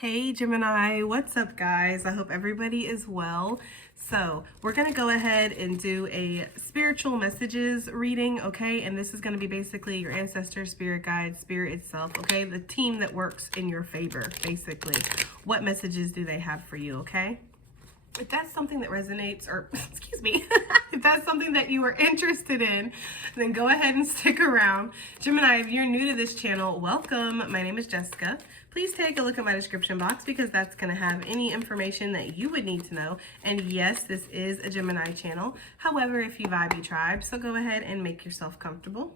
Hey Gemini, what's up guys? I hope everybody is well. So we're going to go ahead and do a spiritual messages reading, okay? And this is going to be basically your ancestors, spirit guides, spirit itself, okay? The team that works in your favor, basically. What messages do they have for you, okay? If that's something that resonates, or excuse me, if that's something that you are interested in, then go ahead and stick around. Gemini, if you're new to this channel, welcome. My name is Jessica. Please take a look at my description box because that's going to have any information that you would need to know. And yes, this is a Gemini channel. However, if you vibe, you tribe, so go ahead and make yourself comfortable.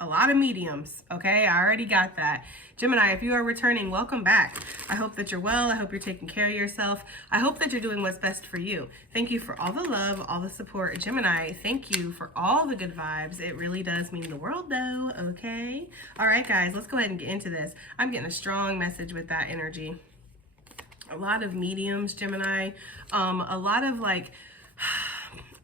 A lot of mediums, okay? I already got that. Gemini, if you are returning, welcome back. I hope that you're well. I hope you're taking care of yourself. I hope that you're doing what's best for you. Thank you for all the love, all the support. Gemini, thank you for all the good vibes. It really does mean the world though, okay? All right, guys, let's go ahead and get into this. I'm getting a strong message with that energy. A lot of mediums, Gemini. A lot of like...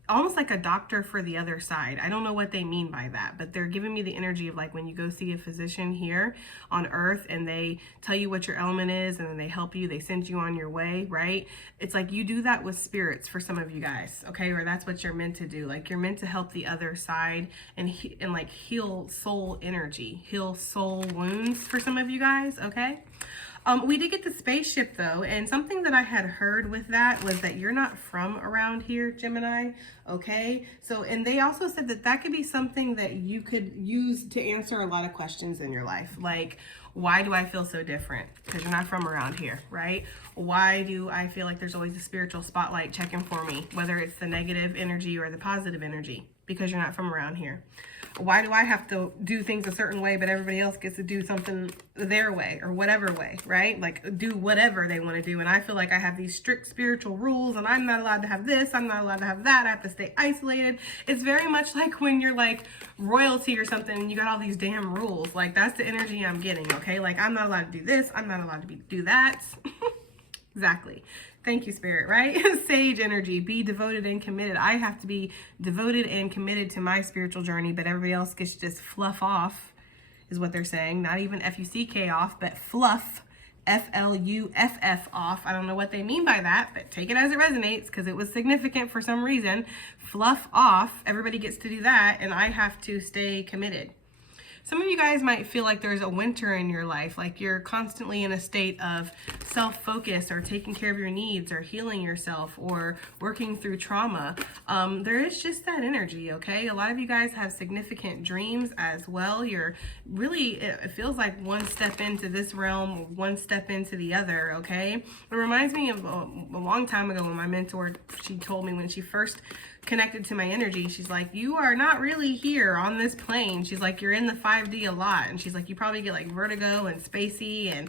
almost like a doctor for the other side. I don't know what they mean by that, but they're giving me the energy of like when you go see a physician here on earth and they tell you what your ailment is and then they help you, they send you on your way, right? It's like you do that with spirits for some of you guys, okay? Or that's what you're meant to do. Like you're meant to help the other side and like heal soul energy, heal soul wounds for some of you guys, okay? We did get the spaceship though, and something that I had heard with that was that you're not from around here, Gemini, okay? So, and they also said that that could be something that you could use to answer a lot of questions in your life. Like, why do I feel so different? Because you're not from around here, right? Why do I feel like there's always a spiritual spotlight checking for me, whether it's the negative energy or the positive energy? Because you're not from around here. Why do I have to do things a certain way, but everybody else gets to do something their way or whatever way, right? Like do whatever they want to do. And I feel like I have these strict spiritual rules and I'm not allowed to have this. I'm not allowed to have that. I have to stay isolated. It's very much like when you're like royalty or something and you got all these damn rules. Like that's the energy I'm getting, okay? Like I'm not allowed to do this. I'm not allowed to do that. Exactly. Thank you, Spirit, right? Sage energy, be devoted and committed. I have to be devoted and committed to my spiritual journey, but everybody else gets to just fluff off, is what they're saying. Not even F-U-C-K off, but fluff, F-L-U-F-F off. I don't know what they mean by that, but take it as it resonates because it was significant for some reason. Fluff off, everybody gets to do that, and I have to stay committed. Some of you guys might feel like there's a winter in your life, like you're constantly in a state of self-focus or taking care of your needs or healing yourself or working through trauma. There is just that energy, okay? A lot of you guys have significant dreams as well. You're really, it feels like one step into this realm, one step into the other, okay? It reminds me of a long time ago when my mentor, she told me when she first connected to my energy, she's like, you are not really here on this plane. She's like, you're in the 5D a lot. And she's like, you probably get like vertigo and spacey and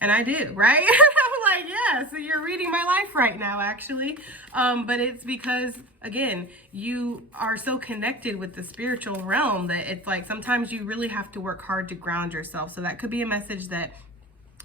I do, right? I'm like, yeah, so you're reading my life right now, actually. But it's because, again, you are so connected with the spiritual realm that it's like sometimes you really have to work hard to ground yourself. So that could be a message that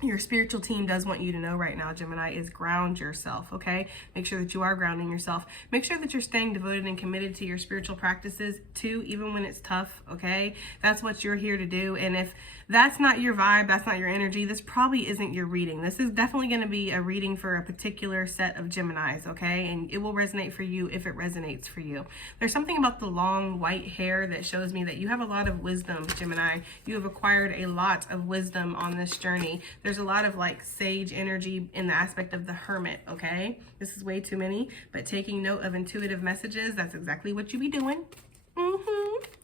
your spiritual team does want you to know right now, Gemini, is ground yourself, okay? Make sure that you are grounding yourself. Make sure that you're staying devoted and committed to your spiritual practices too, even when it's tough, okay? That's what you're here to do. And if that's not your vibe, that's not your energy, this probably isn't your reading. This is definitely going to be a reading for a particular set of Geminis, okay? And it will resonate for you if it resonates for you. There's something about the long white hair that shows me that you have a lot of wisdom, Gemini. You have acquired a lot of wisdom on this journey. There's a lot of like sage energy in the aspect of the hermit, okay? This is way too many, but taking note of intuitive messages, that's exactly what you be doing.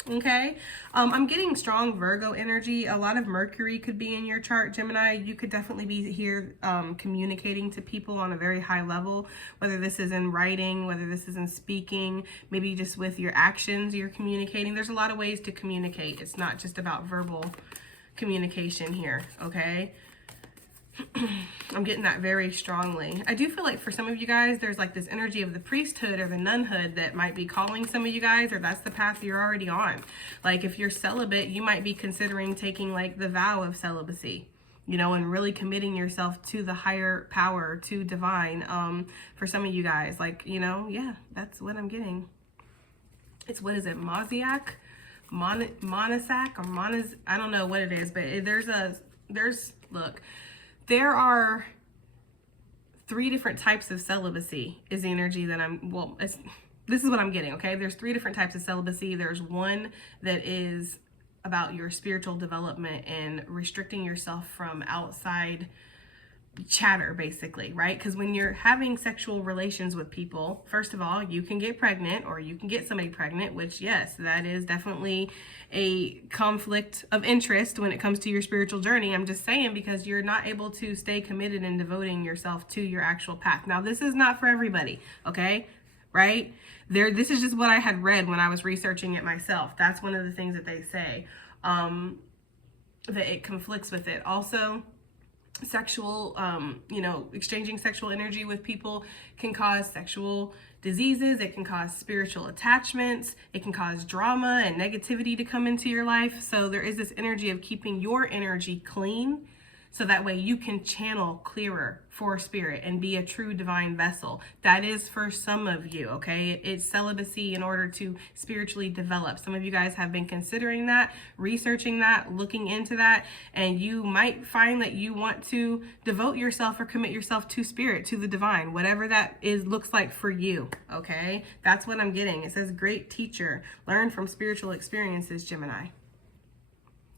Okay. I'm getting strong Virgo energy. A lot of Mercury could be in your chart, Gemini. You could definitely be here communicating to people on a very high level, whether this is in writing, whether this is in speaking, maybe just with your actions you're communicating. There's a lot of ways to communicate. It's not just about verbal communication here, okay? I'm getting that very strongly. I do feel like for some of you guys, there's like this energy of the priesthood or the nunhood that might be calling some of you guys, or that's the path you're already on. Like if you're celibate, you might be considering taking like the vow of celibacy, you know, and really committing yourself to the higher power, to divine. For some of you guys, like, you know, yeah, that's what I'm getting. It's, what is it, Mosasac? Monasac or Monas, I don't know what it is, but look, there are 3 different types of celibacy is the energy that this is what I'm getting, okay? There's 3 different types of celibacy. There's one that is about your spiritual development and restricting yourself from outside chatter, basically, right? Because when you're having sexual relations with people, first of all, you can get pregnant, or you can get somebody pregnant, which, yes, that is definitely a conflict of interest when it comes to your spiritual journey. I'm just saying, because you're not able to stay committed and devoting yourself to your actual path. Now, this is not for everybody, okay? Right? This is just what I had read when I was researching it myself. That's one of the things that they say, that it conflicts with it. Also, sexual, exchanging sexual energy with people can cause sexual diseases. It can cause spiritual attachments. It can cause drama and negativity to come into your life. So there is this energy of keeping your energy clean, so that way you can channel clearer for spirit and be a true divine vessel. That is for some of you, okay? It's celibacy in order to spiritually develop. Some of you guys have been considering that, researching that, looking into that, and you might find that you want to devote yourself or commit yourself to spirit, to the divine, whatever that looks like for you, okay? That's what I'm getting. It says, great teacher, learn from spiritual experiences, Gemini.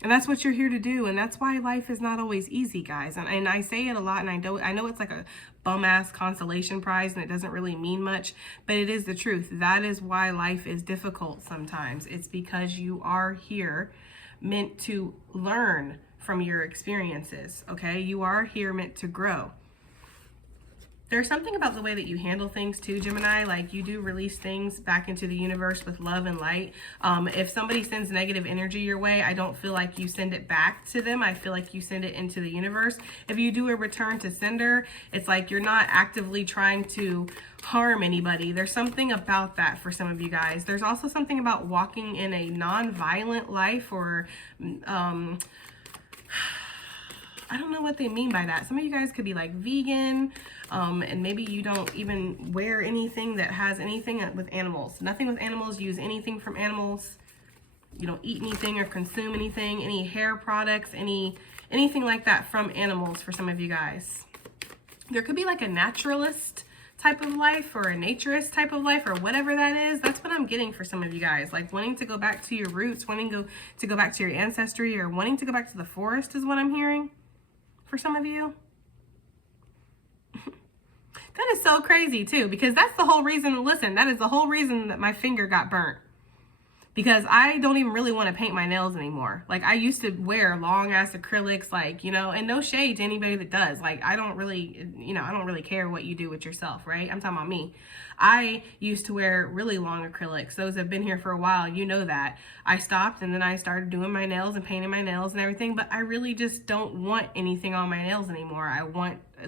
And that's what you're here to do. And that's why life is not always easy, guys. And I say it a lot, and I know it's like a bum-ass consolation prize and it doesn't really mean much, but it is the truth. That is why life is difficult sometimes. It's because you are here meant to learn from your experiences, okay? You are here meant to grow. There's something about the way that you handle things too, Gemini. Like, you do release things back into the universe with love and light. If somebody sends negative energy your way, I don't feel like you send it back to them. I feel like you send it into the universe. If you do a return to sender, it's like you're not actively trying to harm anybody. There's something about that for some of you guys. There's also something about walking in a non-violent life, or I don't know what they mean by that. Some of you guys could be like vegan, and maybe you don't even wear anything that has anything with animals. Nothing with animals, use anything from animals. You don't eat anything or consume anything, any hair products, anything like that from animals for some of you guys. There could be like a naturalist type of life, or a naturist type of life, or whatever that is. That's what I'm getting for some of you guys. Like, wanting to go back to your roots, wanting to go back to your ancestry, or wanting to go back to the forest is what I'm hearing for some of you. That is so crazy too, because that's the whole reason, listen, that is the whole reason that my finger got burnt. Because I don't even really want to paint my nails anymore. Like, I used to wear long ass acrylics, like, and no shade to anybody that does. Like, I don't really care what you do with yourself, right? I'm talking about me. I used to wear really long acrylics. Those have been here for a while, you know that. I stopped, and then I started doing my nails and painting my nails and everything, but I really just don't want anything on my nails anymore.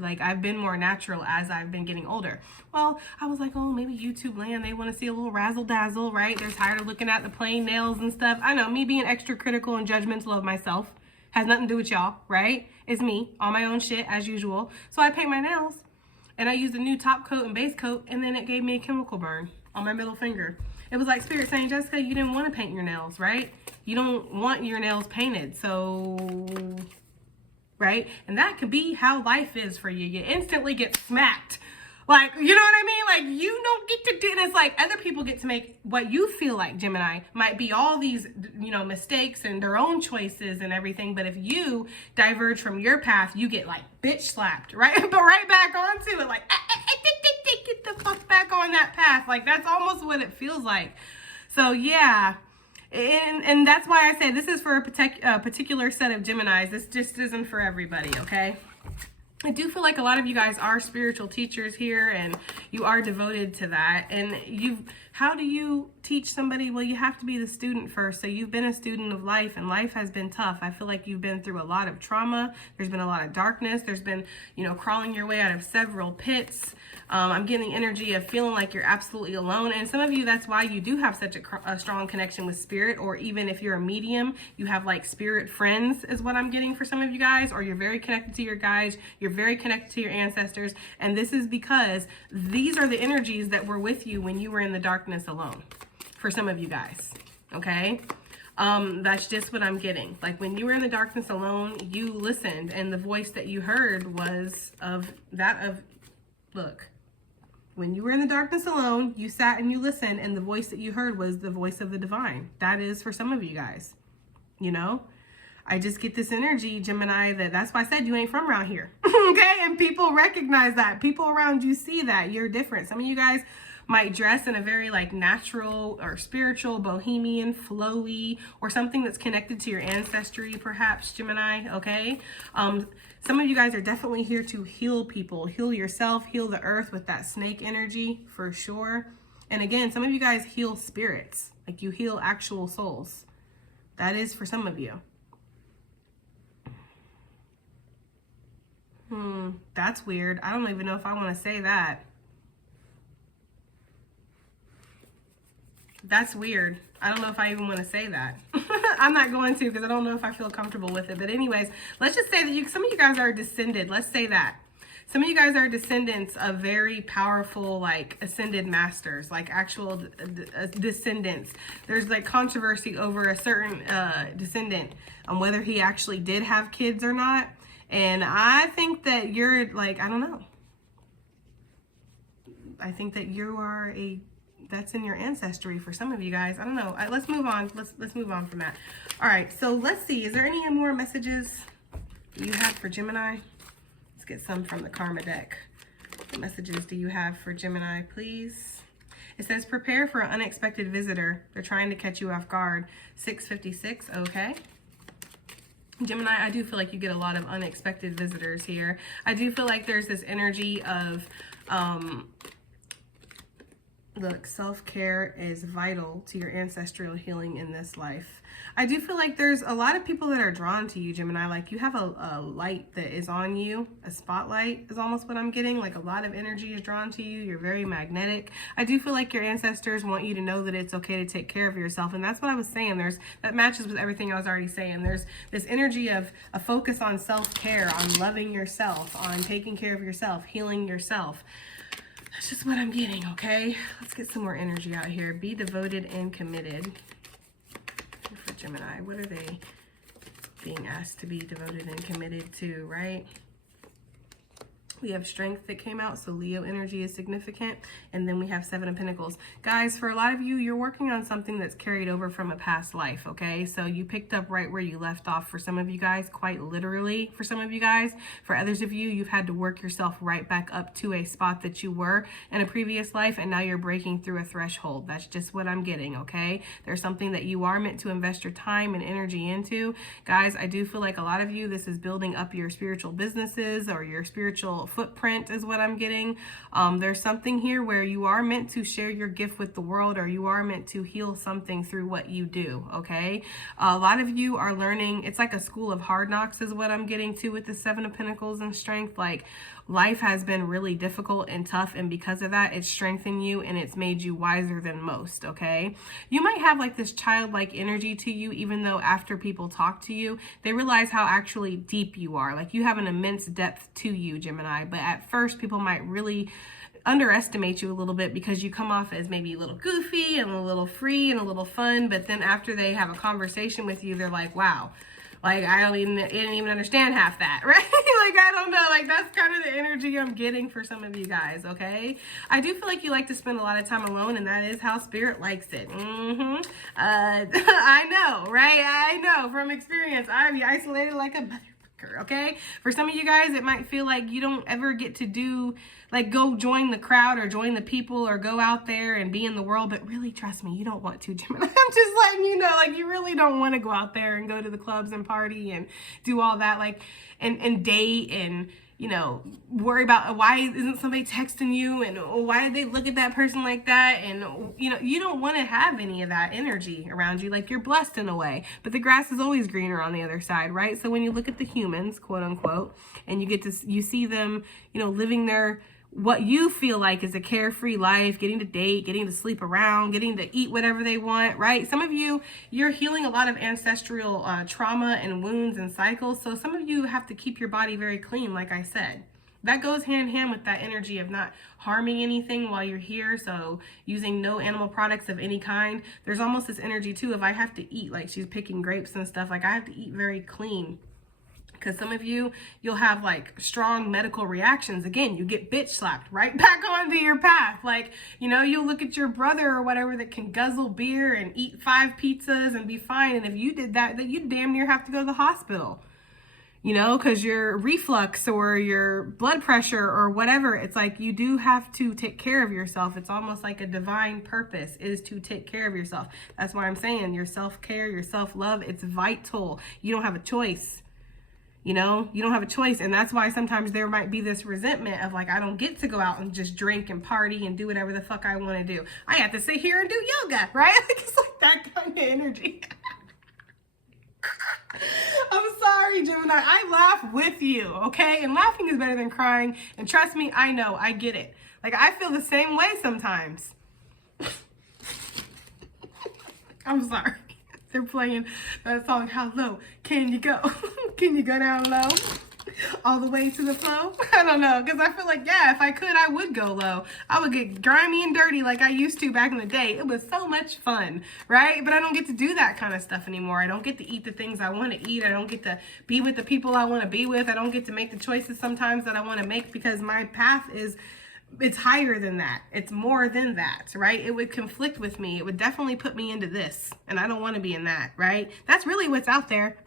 I've been more natural as I've been getting older. Well, I was like, oh, maybe YouTube land, they want to see a little razzle dazzle, right? They're tired of looking at the plain nails and stuff. I know, me being extra critical and judgmental of myself has nothing to do with y'all, right? It's me on my own shit as usual. So I paint my nails, and I used a new top coat and base coat, and then it gave me a chemical burn on my middle finger. It was like Spirit saying, Jessica, you didn't want to paint your nails, right? You don't want your nails painted, so... right? And that could be how life is for you. You instantly get smacked. Like, you know what I mean? Like, you don't get to do, and it's like other people get to make what you feel like, Gemini, might be all these, mistakes and their own choices and everything. But if you diverge from your path, you get like bitch slapped, right? But right back onto it, like, get the fuck back on that path. Like, that's almost what it feels like. So yeah. And that's why I say this is for a particular set of Geminis. This just isn't for everybody, okay? I do feel like a lot of you guys are spiritual teachers here, and you are devoted to that. And how do you teach somebody? Well, you have to be the student first. So you've been a student of life, and life has been tough. I feel like you've been through a lot of trauma. There's been a lot of darkness. There's been, crawling your way out of several pits. I'm getting the energy of feeling like you're absolutely alone. And some of you, that's why you do have such a strong connection with spirit, or even if you're a medium, you have like spirit friends is what I'm getting for some of you guys, or you're very connected to your guides, you're very connected to your ancestors. And this is because these are the energies that were with you when you were in the darkness alone for some of you guys, okay? That's just what I'm getting. Like when you were in the darkness alone, you listened, and the voice that you heard was look, when you were in the darkness alone, you sat and you listened, and the voice that you heard was the voice of the divine. That is for some of you guys, you know? I just get this energy, Gemini, that's why I said you ain't from around here. Okay? And people recognize that. People around you see that. You're different. Some of you guys might dress in a very like natural or spiritual, bohemian, flowy, or something that's connected to your ancestry, perhaps, Gemini, okay? Some of you guys are definitely here to heal people, heal yourself, heal the earth with that snake energy, for sure. And again, some of you guys heal spirits, like you heal actual souls. That is for some of you. That's weird. I don't even know if I want to say that. That's weird. I don't know if I even want to say that. I'm not going to, because I don't know if I feel comfortable with it. But anyways, let's just say that some of you guys are descended. Let's say that. Some of you guys are descendants of very powerful, like, ascended masters, like actual descendants. There's, like, controversy over a certain descendant on whether he actually did have kids or not. And I think that you're, like, I don't know. I think that you are that's in your ancestry for some of you guys. I don't know. Let's move on. Let's move on from that. All right. So let's see. Is there any more messages you have for Gemini? Let's get some from the Karma deck. What messages do you have for Gemini, please? It says, prepare for an unexpected visitor. They're trying to catch you off guard. 656. Okay. Gemini, I do feel like you get a lot of unexpected visitors here. I do feel like there's this energy of, look, self-care is vital to your ancestral healing in this life. I do feel like there's a lot of people that are drawn to you, Gemini. Like you have a light that is on you. A spotlight is almost what I'm getting. Like a lot of energy is drawn to you. You're very magnetic. I do feel like your ancestors want you to know that it's okay to take care of yourself. And that's what I was saying. That matches with everything I was already saying. There's this energy of a focus on self-care, on loving yourself, on taking care of yourself, healing yourself. That's just what I'm getting, okay? Let's get some more energy out here. Be devoted and committed. For Gemini, what are they being asked to be devoted and committed to, right? We have strength that came out, so Leo energy is significant. And then we have 7 of Pentacles. Guys, for a lot of you, you're working on something that's carried over from a past life, okay? So you picked up right where you left off for some of you guys, quite literally for some of you guys. For others of you, you've had to work yourself right back up to a spot that you were in a previous life, and now you're breaking through a threshold. That's just what I'm getting, okay? There's something that you are meant to invest your time and energy into. Guys, I do feel like a lot of you, this is building up your spiritual businesses or your spiritual footprint is what I'm getting. There's something here where you are meant to share your gift with the world, or you are meant to heal something through what you do, okay? A lot of you are learning. It's like a school of hard knocks is what I'm getting to with the 7 of Pentacles and strength. Like life has been really difficult and tough, and because of that, it's strengthened you and it's made you wiser than most, okay? You might have like this childlike energy to you, even though after people talk to you, they realize how actually deep you are. Like you have an immense depth to you, Gemini, but at first people might really underestimate you a little bit because you come off as maybe a little goofy and a little free and a little fun, but then after they have a conversation with you, they're like, wow, like I didn't even understand half that, right? Like I don't know, like that's kind of the energy I'm getting for some of you guys, okay? I do feel like you like to spend a lot of time alone, and that is how spirit likes it. I know, right? I know from experience. I'd be isolated like a motherfucker, okay? For some of you guys, it might feel like you don't ever get to do, like go join the crowd or join the people or go out there and be in the world, but really, trust me, you don't want to, Gemini. I'm just letting you know, like you really don't want to go out there and go to the clubs and party and do all that, like, and date and, you know, worry about why isn't somebody texting you and why did they look at that person like that, and you know, you don't want to have any of that energy around you. Like you're blessed in a way, but the grass is always greener on the other side, right? So when you look at the humans, quote unquote, and you see them, you know, living their what you feel like is a carefree life, getting to date, getting to sleep around, getting to eat whatever they want, right? Some of you, you're healing a lot of ancestral trauma and wounds and cycles. So some of you have to keep your body very clean, like I said, That goes hand in hand with that energy of not harming anything while you're here. So using no animal products of any kind. There's almost this energy too, if I have to eat, like she's picking grapes and stuff, like I have to eat very clean. Because some of you, you'll have like strong medical reactions. Again, you get bitch slapped right back onto your path. Like, you know, you'll look at your brother or whatever that can guzzle beer and eat 5 pizzas and be fine. And if you did that, you damn near have to go to the hospital. You know, because your reflux or your blood pressure or whatever, it's like you do have to take care of yourself. It's almost like a divine purpose is to take care of yourself. That's why I'm saying your self-care, your self-love, it's vital. You don't have a choice. You know, you don't have a choice. And that's why sometimes there might be this resentment of like, I don't get to go out and just drink and party and do whatever the fuck I want to do. I have to sit here and do yoga, right? It's like that kind of energy. I'm sorry, Gemini. I laugh with you, okay? And laughing is better than crying. And trust me, I know. I get it. Like, I feel the same way sometimes. I'm sorry. They're playing that song, How Low Can You Go? Can you go down low? All the way to the flow? I don't know, because I feel like, yeah, if I could, I would go low. I would get grimy and dirty like I used to back in the day. It was so much fun, right? But I don't get to do that kind of stuff anymore. I don't get to eat the things I want to eat. I don't get to be with the people I want to be with. I don't get to make the choices sometimes that I want to make because my path is, it's higher than that. It's more than that, right? It would conflict with me. It would definitely put me into this, and I don't want to be in that, right? That's really what's out there.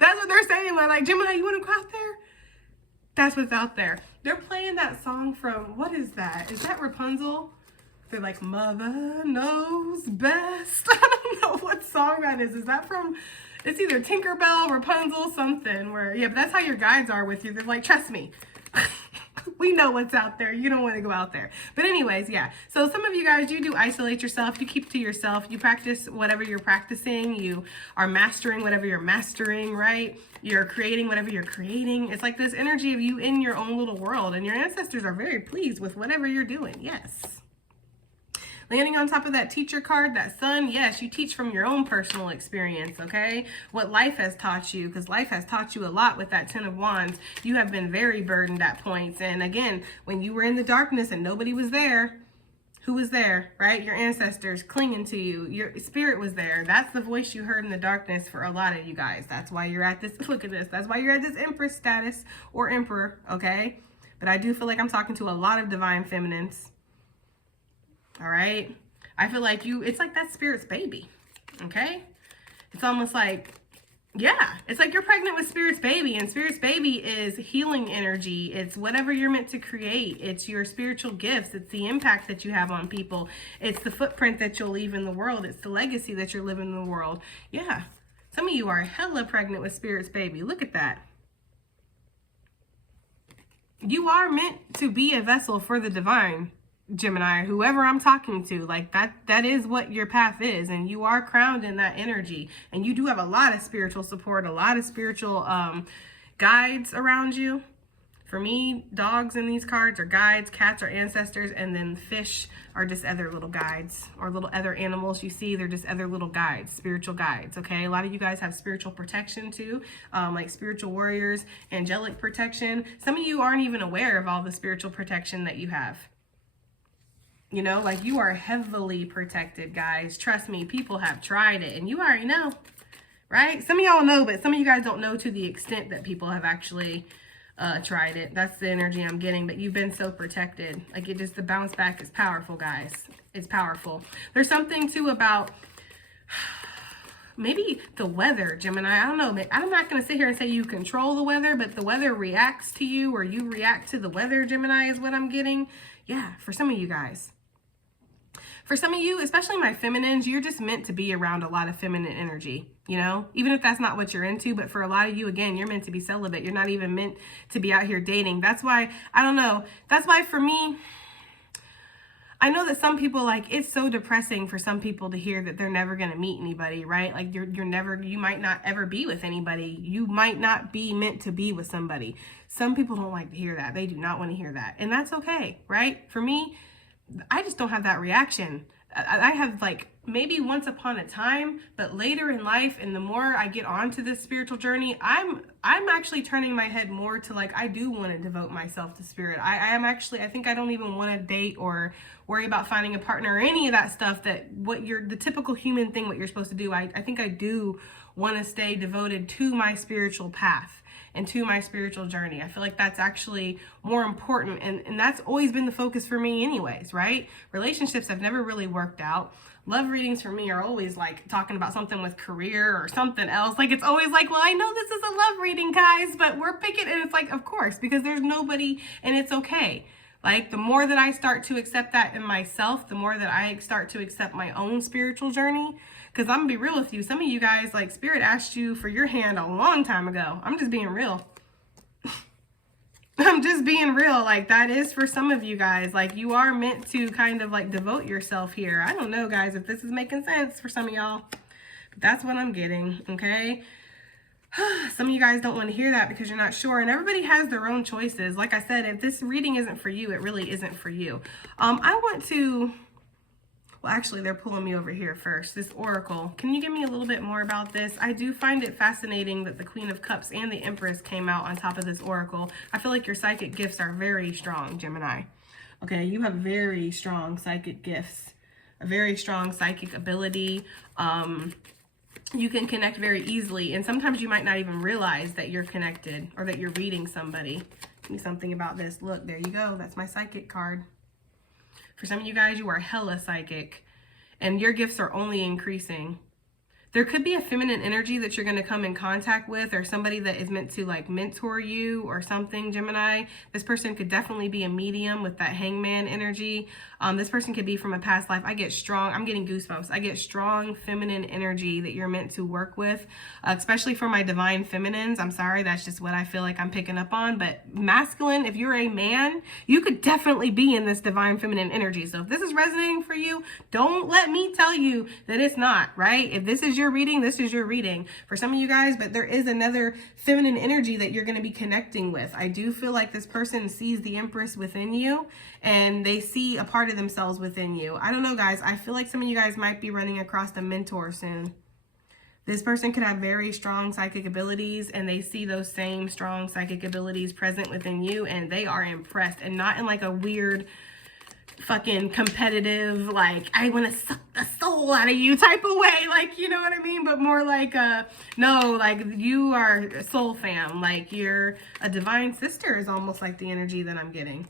That's what they're saying. They're like, Gemini, you want to go out there? That's what's out there. They're playing that song from, what is that? Is that Rapunzel? They're like, Mother Knows Best. I don't know what song that is. Is that from, it's either Tinkerbell, Rapunzel, something where, yeah, but that's how your guides are with you. They're like, trust me. We know what's out there. You don't want to go out there. But anyways, yeah. So some of you guys, you do isolate yourself. You keep to yourself. You practice whatever you're practicing. You are mastering whatever you're mastering, right? You're creating whatever you're creating. It's like this energy of you in your own little world. And your ancestors are very pleased with whatever you're doing. Yes. Landing on top of that teacher card, that sun, yes, you teach from your own personal experience, okay? What life has taught you, because life has taught you a lot with that 10 of Wands. You have been very burdened at points. And again, when you were in the darkness and nobody was there, who was there, right? Your ancestors clinging to you. Your spirit was there. That's the voice you heard in the darkness for a lot of you guys. That's why you're at this, look at this. That's why you're at this Empress status or Emperor, okay? But I do feel like I'm talking to a lot of divine feminines. All right. I feel like it's like that spirit's baby. Okay. It's almost like, yeah, it's like you're pregnant with spirit's baby, and spirit's baby is healing energy. It's whatever you're meant to create. It's your spiritual gifts. It's the impact that you have on people. It's the footprint that you'll leave in the world. It's the legacy that you're living in the world. Yeah. Some of you are hella pregnant with spirit's baby. Look at that. You are meant to be a vessel for the divine. Gemini, whoever I'm talking to, like that is what your path is, and you are crowned in that energy, and you do have a lot of spiritual support, a lot of spiritual guides around you. For me, dogs in these cards are guides, cats are ancestors, and then fish are just other little guides, or little other animals you see. They're just other little guides, spiritual guides, okay? A lot of you guys have spiritual protection too, like spiritual warriors, angelic protection. Some of you aren't even aware of all the spiritual protection that you have. You know, like you are heavily protected, guys. Trust me, people have tried it and you already know, right? Some of y'all know, but some of you guys don't know to the extent that people have actually tried it. That's the energy I'm getting, but you've been so protected. Like it just, the bounce back is powerful, guys. It's powerful. There's something too about maybe the weather, Gemini. I don't know. I'm not going to sit here and say you control the weather, but the weather reacts to you, or you react to the weather, Gemini, is what I'm getting. Yeah, for some of you guys. For some of you, especially my feminines, you're just meant to be around a lot of feminine energy, you know, even if that's not what you're into. But for a lot of you, again, you're meant to be celibate. You're not even meant to be out here dating. That's why, I don't know. That's why for me, I know that some people, like, it's so depressing for some people to hear that they're never going to meet anybody, right? Like you might not ever be with anybody. You might not be meant to be with somebody. Some people don't like to hear that. They do not want to hear that. And that's okay, right? For me, I just don't have that reaction. I have like maybe once upon a time, but later in life, and the more I get onto this spiritual journey, I'm actually turning my head more to like, I do want to devote myself to spirit. I think I don't even want to date or worry about finding a partner or any of that stuff, that the typical human thing, what you're supposed to do. I think I do want to stay devoted to my spiritual path and to my spiritual journey. I feel like that's actually more important. And that's always been the focus for me anyways, right? Relationships have never really worked out. Love readings for me are always like talking about something with career or something else. Like it's always like, well, I know this is a love reading, guys, but we're picking, and it's like, of course, because there's nobody, and it's okay. Like the more that I start to accept that in myself, the more that I start to accept my own spiritual journey. Because I'm gonna be real with you. Some of you guys, like, spirit asked you for your hand a long time ago. I'm just being real. I'm just being real. Like, that is for some of you guys. Like, you are meant to kind of like devote yourself here. I don't know, guys, if this is making sense for some of y'all, but that's what I'm getting, okay? Some of you guys don't want to hear that because you're not sure, and everybody has their own choices. Like I said, if this reading isn't for you, it really isn't for you. I want to... Well, actually, they're pulling me over here first. This oracle. Can you give me a little bit more about this? I do find it fascinating that the Queen of Cups and the Empress came out on top of this oracle. I feel like your psychic gifts are very strong, Gemini. Okay, you have very strong psychic gifts, a very strong psychic ability. You can connect very easily, and sometimes you might not even realize that you're connected or that you're reading somebody. Give me something about this. Look, there you go. That's my psychic card. For some of you guys, you are hella psychic, and your gifts are only increasing. There could be a feminine energy that you're going to come in contact with, or somebody that is meant to like mentor you or something, Gemini. This person could definitely be a medium with that hangman energy. This person could be from a past life. I get strong, I'm getting goosebumps. I get strong feminine energy that you're meant to work with, especially for my divine feminines. I'm sorry, that's just what I feel like I'm picking up on. But masculine, if you're a man, you could definitely be in this divine feminine energy. So if this is resonating for you, don't let me tell you that it's not, right? If this is your reading, this is your reading for some of you guys, but there is another feminine energy that you're going to be connecting with. I do feel like this person sees the Empress within you, and they see a part of themselves within you. I don't know, guys. I feel like some of you guys might be running across a mentor soon. This person could have very strong psychic abilities, and they see those same strong psychic abilities present within you, and they are impressed, and not in like a weird fucking competitive, like I want to suck the soul out of you type of way, like, you know what I mean? But more like no, like you are soul fam, like you're a divine sister is almost like the energy that I'm getting.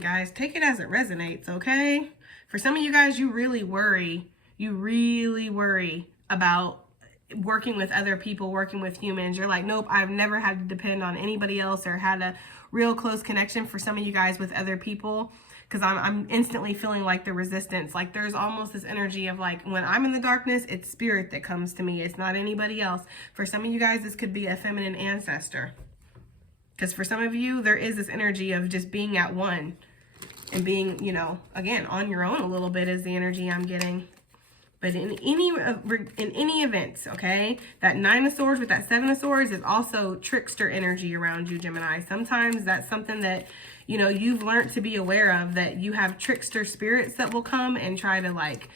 Guys, take it as it resonates, okay? For some of you guys, you really worry about working with other people, working with humans. You're like, nope, I've never had to depend on anybody else or had a real close connection. For some of you guys with other people, because I'm instantly feeling like the resistance. Like there's almost this energy of like, when I'm in the darkness, it's spirit that comes to me. It's not anybody else. For some of you guys, this could be a feminine ancestor. Because for some of you, there is this energy of just being at one and being, you know, again, on your own a little bit is the energy I'm getting. But in any event, okay, that 9 of Swords with that 7 of Swords is also trickster energy around you, Gemini. Sometimes that's something that, you know, you've learned to be aware of, that you have trickster spirits that will come and try to like,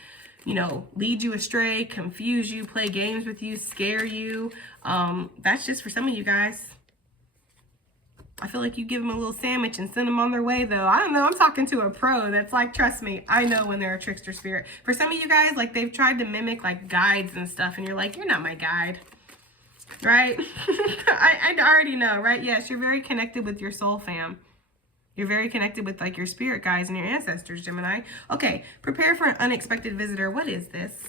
you know, lead you astray, confuse you, play games with you, scare you. That's just for some of you guys. I feel like you give them a little sandwich and send them on their way, though. I don't know. I'm talking to a pro that's like, trust me, I know when they're a trickster spirit. For some of you guys, like they've tried to mimic like guides and stuff, and you're like, you're not my guide, right? I already know, right? Yes, you're very connected with your soul fam. You're very connected with like your spirit guides and your ancestors, Gemini. Okay, prepare for an unexpected visitor. What is this?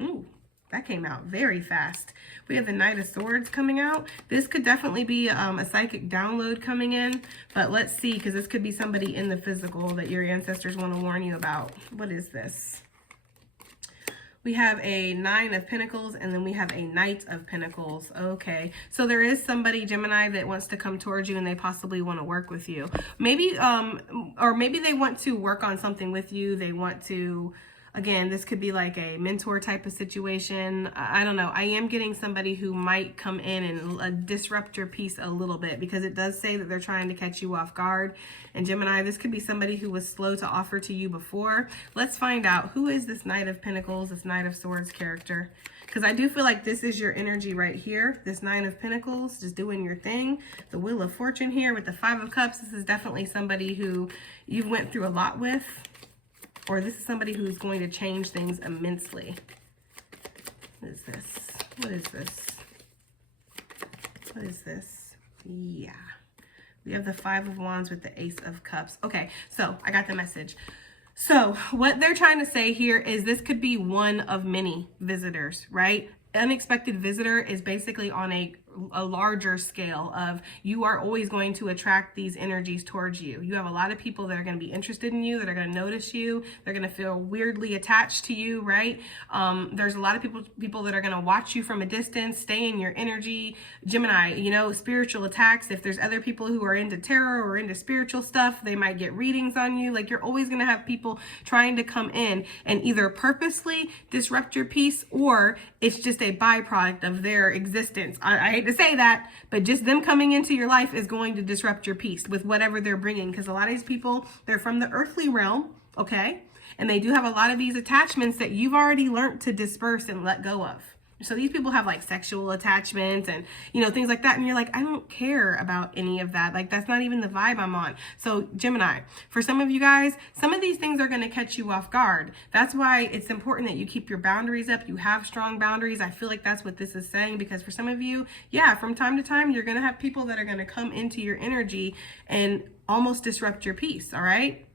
Ooh. That came out very fast. We have the Knight of Swords coming out. This could definitely be a psychic download coming in, but let's see, because this could be somebody in the physical that your ancestors want to warn you about. What is this? We have a 9 of Pentacles, and then we have a Knight of Pentacles. Okay, so there is somebody, Gemini, that wants to come towards you, and they possibly want to work with you. Maybe, or maybe they want to work on something with you. They want to Again, this could be like a mentor type of situation. I don't know. I am getting somebody who might come in and disrupt your peace a little bit, because it does say that they're trying to catch you off guard. And Gemini, this could be somebody who was slow to offer to you before. Let's find out, who is this Knight of Pentacles, this Knight of Swords character? Because I do feel like this is your energy right here. This Nine of Pentacles, just doing your thing. The Wheel of Fortune here with the Five of Cups. This is definitely somebody who you've went through a lot with. Or this is somebody who's going to change things immensely. What is this? What is this? What is this? Yeah. We have the Five of Wands with the Ace of Cups. Okay, so I got the message. So what they're trying to say here is this could be one of many visitors, right? Unexpected visitor is basically on a larger scale of, you are always going to attract these energies towards you. You have a lot of people that are going to be interested in you, that are going to notice you. They're going to feel weirdly attached to you, right? There's a lot of people that are going to watch you from a distance, stay in your energy. Gemini, you know, spiritual attacks. If there's other people who are into tarot or into spiritual stuff, they might get readings on you. Like, you're always going to have people trying to come in and either purposely disrupt your peace, or it's just a byproduct of their existence. I hate to say that, but just them coming into your life is going to disrupt your peace with whatever they're bringing, because a lot of these people, they're from the earthly realm, okay? And they do have a lot of these attachments that you've already learned to disperse and let go of. So these people have like sexual attachments and, you know, things like that. And you're like, I don't care about any of that. Like, that's not even the vibe I'm on. So Gemini, for some of you guys, some of these things are going to catch you off guard. That's why it's important that you keep your boundaries up. You have strong boundaries. I feel like that's what this is saying, because for some of you, yeah, from time to time, you're going to have people that are going to come into your energy and almost disrupt your peace. All right.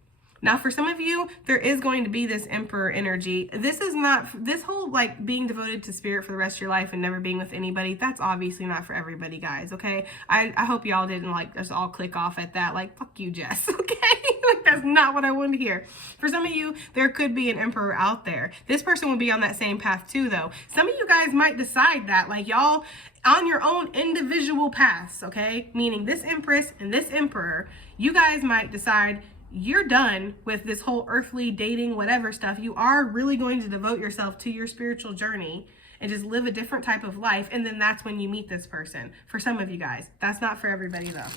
Now, for some of you, there is going to be this Emperor energy. This is not, this whole like being devoted to spirit for the rest of your life and never being with anybody, that's obviously not for everybody, guys, okay? I hope y'all didn't like just all click off at that, like, fuck you, Jess, okay? Like, that's not what I wanted to hear. For some of you, there could be an Emperor out there. This person would be on that same path too, though. Some of you guys might decide that, like, y'all on your own individual paths, okay? Meaning this Empress and this Emperor, you guys might decide you're done with this whole earthly dating, whatever stuff. You are really going to devote yourself to your spiritual journey and just live a different type of life. And then that's when you meet this person. For some of you guys, that's not for everybody though.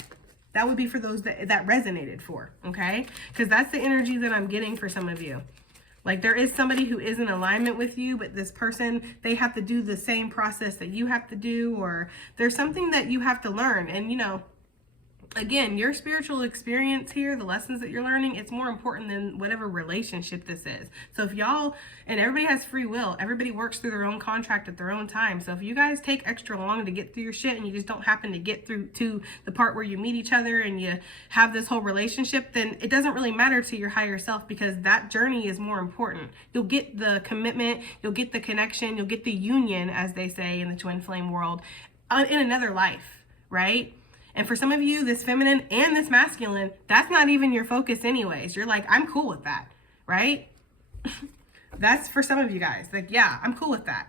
That would be for those that resonated for, okay? Because that's the energy that I'm getting for some of you. Like, there is somebody who is in alignment with you, but this person, they have to do the same process that you have to do, or there's something that you have to learn. And, you know, again, your spiritual experience here, the lessons that you're learning, it's more important than whatever relationship this is. So if y'all, and everybody has free will, everybody works through their own contract at their own time. So if you guys take extra long to get through your shit and you just don't happen to get through to the part where you meet each other and you have this whole relationship, then it doesn't really matter to your higher self, because that journey is more important. You'll get the commitment, you'll get the connection, you'll get the union, as they say in the twin flame world, in another life, right? And for some of you, this feminine and this masculine, that's not even your focus anyways. You're like, I'm cool with that, right? That's for some of you guys. Like, yeah, I'm cool with that.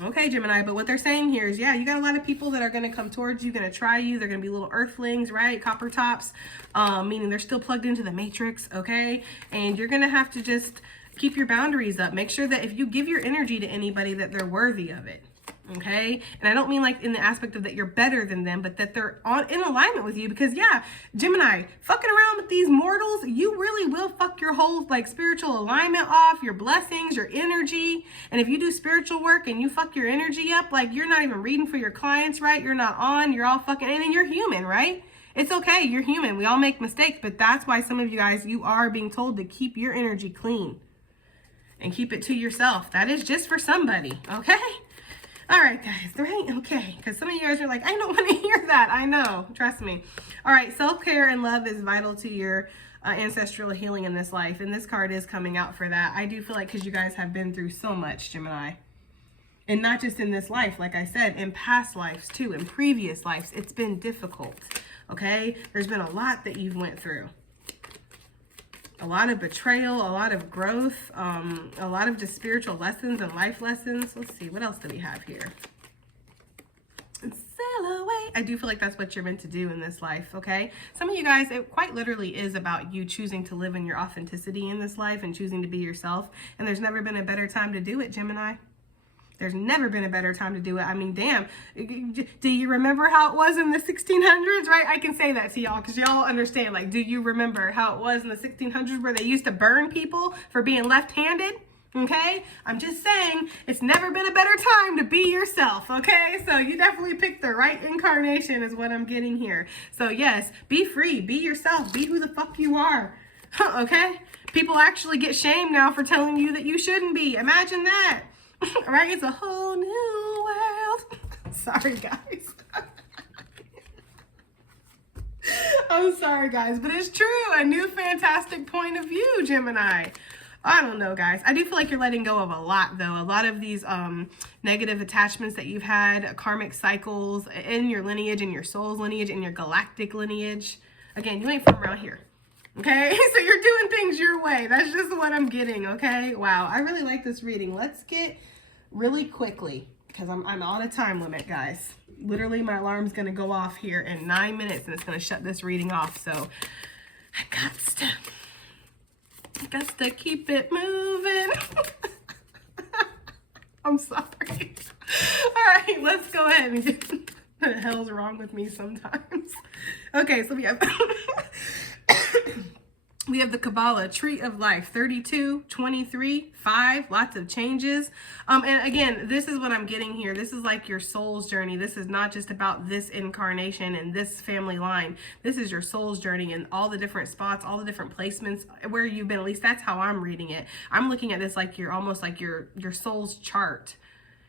Okay, Gemini, but what they're saying here is, yeah, you got a lot of people that are going to come towards you, going to try you. They're going to be little earthlings, right? Copper tops, meaning they're still plugged into the matrix, okay? And you're going to have to just keep your boundaries up. Make sure that if you give your energy to anybody, that they're worthy of it. Okay. And I don't mean like in the aspect of that you're better than them, but that they're in alignment with you, because yeah, Gemini, fucking around with these mortals, you really will fuck your whole like spiritual alignment off, your blessings, your energy. And if you do spiritual work and you fuck your energy up, like you're not even reading for your clients, right? You're not on, you're all fucking, and you're human, right? It's okay. You're human. We all make mistakes, but that's why some of you guys, you are being told to keep your energy clean and keep it to yourself. That is just for somebody. Okay. All right, guys, right? Okay, because some of you guys are like, I don't want to hear that. I know, trust me. All right, self-care and love is vital to your ancestral healing in this life, and this card is coming out for that. I do feel like, because you guys have been through so much, Gemini, and not just in this life, like I said, in past lives too, in previous lives, it's been difficult, okay? There's been a lot that you've went through. A lot of betrayal, a lot of growth, a lot of just spiritual lessons and life lessons. Let's see, what else do we have here? away. I do feel like that's what you're meant to do in this life, okay? Some of you guys, it quite literally is about you choosing to live in your authenticity in this life and choosing to be yourself. And there's never been a better time to do it, Gemini. There's never been a better time to do it. I mean, damn, do you remember how it was in the 1600s, right? I can say that to y'all because y'all understand. Like, do you remember how it was in the 1600s where they used to burn people for being left-handed? Okay, I'm just saying it's never been a better time to be yourself. Okay, so you definitely picked the right incarnation is what I'm getting here. So yes, be free, be yourself, be who the fuck you are. Okay, people actually get shamed now for telling you that you shouldn't be. Imagine that. Right, it's a whole new world. Sorry guys. I'm sorry guys, but it's true. A new fantastic point of view, Gemini. I don't know, guys. I do feel like you're letting go of a lot, though. A lot of these negative attachments that you've had, karmic cycles in your lineage, in your soul's lineage, in your galactic lineage. Again, you ain't from around here, okay? So you're doing things your way. That's just what I'm getting, okay? Wow, I really like this reading. Let's get really quickly, because I'm on a time limit, guys. Literally, my alarm's going to go off here in 9 minutes, and it's going to shut this reading off. So I got to keep it moving. I'm sorry. All right, let's go ahead and get what the hell's wrong with me sometimes. Okay, so we have we have the Kabbalah Tree of Life 32, 23, 5, lots of changes. And again, this is what I'm getting here. This is like your soul's journey. This is not just about this incarnation and this family line. This is your soul's journey and all the different spots, all the different placements where you've been. At least that's how I'm reading it. I'm looking at this like you're almost like your soul's chart.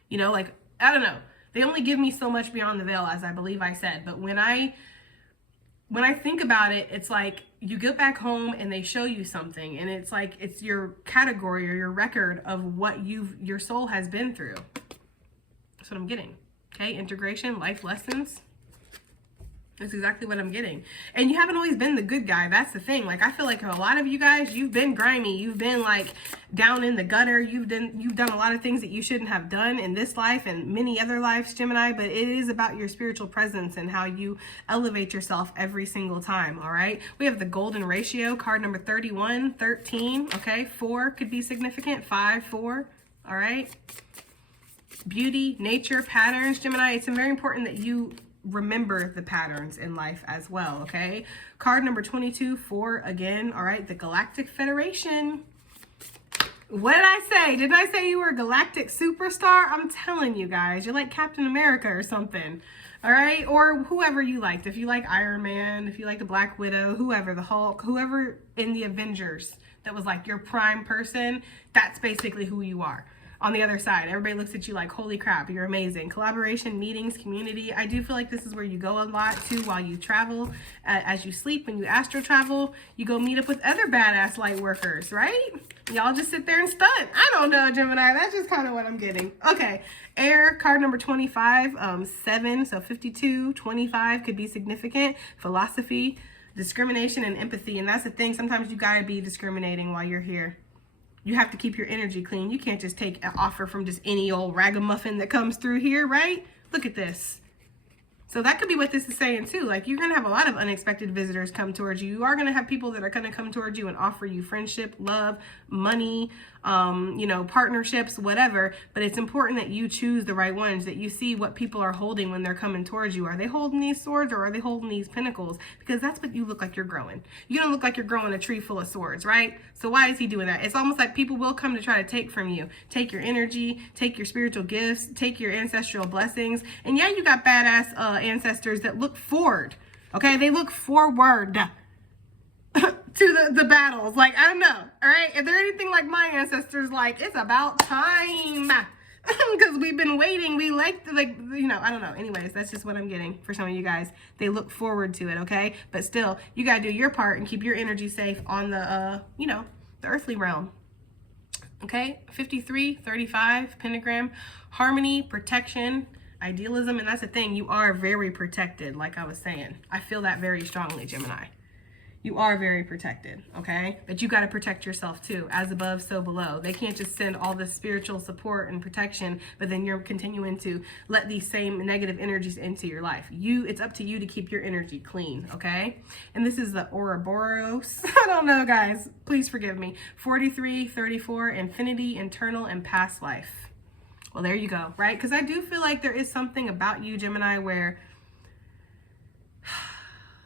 You know, like, I don't know. They only give me so much beyond the veil, as I believe I said. But when I think about it, it's like you get back home and they show you something, and it's like it's your category or your record of what your soul has been through. That's what I'm getting. Okay, integration, life lessons. That's exactly what I'm getting. And you haven't always been the good guy. That's the thing. Like, I feel like a lot of you guys, you've been grimy. You've been like down in the gutter. You've done a lot of things that you shouldn't have done in this life and many other lives, Gemini. But it is about your spiritual presence and how you elevate yourself every single time. All right. We have the golden ratio, card number 31, 13. Okay. 4 could be significant. 5, 4. All right. Beauty, nature, patterns, Gemini. It's very important that you remember the patterns in life as well, okay? Card number 22, 4 again, all right? The Galactic Federation. What did I say? Didn't I say you were a galactic superstar? I'm telling you guys, you're like Captain America or something, all right? Or whoever you liked. If you like Iron Man, if you like the Black Widow, whoever, the Hulk, whoever in the Avengers that was like your prime person, that's basically who you are. On the other side, everybody looks at you like, holy crap, you're amazing. Collaboration, meetings, community. I do feel like this is where you go a lot too while you travel. As you sleep, when you astro travel, you go meet up with other badass light workers, right? Y'all just sit there and stunt. I don't know, Gemini. That's just kind of what I'm getting. Okay, air, card number 25, 7, so 52, 25 could be significant. Philosophy, discrimination, and empathy. And that's the thing. Sometimes you gotta be discriminating while you're here. You have to keep your energy clean. You can't just take an offer from just any old ragamuffin that comes through here, right? Look at this. So that could be what this is saying too. Like, you're going to have a lot of unexpected visitors come towards you. You are going to have people that are going to come towards you and offer you friendship, love, money, you know, partnerships, whatever. But it's important that you choose the right ones, that you see what people are holding when they're coming towards you. Are they holding these swords or are they holding these pinnacles? Because that's what you look like you're growing. You don't look like you're growing a tree full of swords, right? So why is he doing that? It's almost like people will come to try to take from you. Take your energy, take your spiritual gifts, take your ancestral blessings. And yeah, you got badass ancestors that look forward. Okay, they look forward to the battles. Like, I don't know, all right? If they're anything like my ancestors, like, it's about time. Because we've been waiting. We like, you know, I don't know. Anyways, that's just what I'm getting for some of you guys. They look forward to it, okay? But still, you got to do your part and keep your energy safe on the, you know, the earthly realm. Okay? 53, 35, pentagram, harmony, protection, idealism. And that's the thing. You are very protected, like I was saying. I feel that very strongly, Gemini. You are very protected, okay? But you got to protect yourself too. As above, so below. They can't just send all this spiritual support and protection, but then you're continuing to let these same negative energies into your life. It's up to you to keep your energy clean, okay? And this is the Ouroboros. I don't know, guys. Please forgive me. 4334, infinity, internal, and past life. Well, there you go, right? Because I do feel like there is something about you, Gemini, where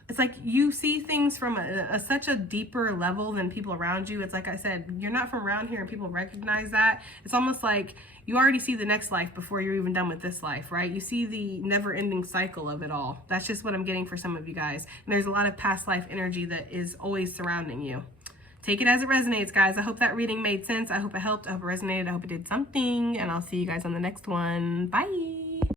it's like you see things from such a deeper level than people around you. It's like I said, you're not from around here and people recognize that. It's almost like you already see the next life before you're even done with this life, right? You see the never-ending cycle of it all. That's just what I'm getting for some of you guys. And there's a lot of past life energy that is always surrounding you. Take it as it resonates, guys. I hope that reading made sense. I hope it helped. I hope it resonated. I hope it did something. And I'll see you guys on the next one. Bye.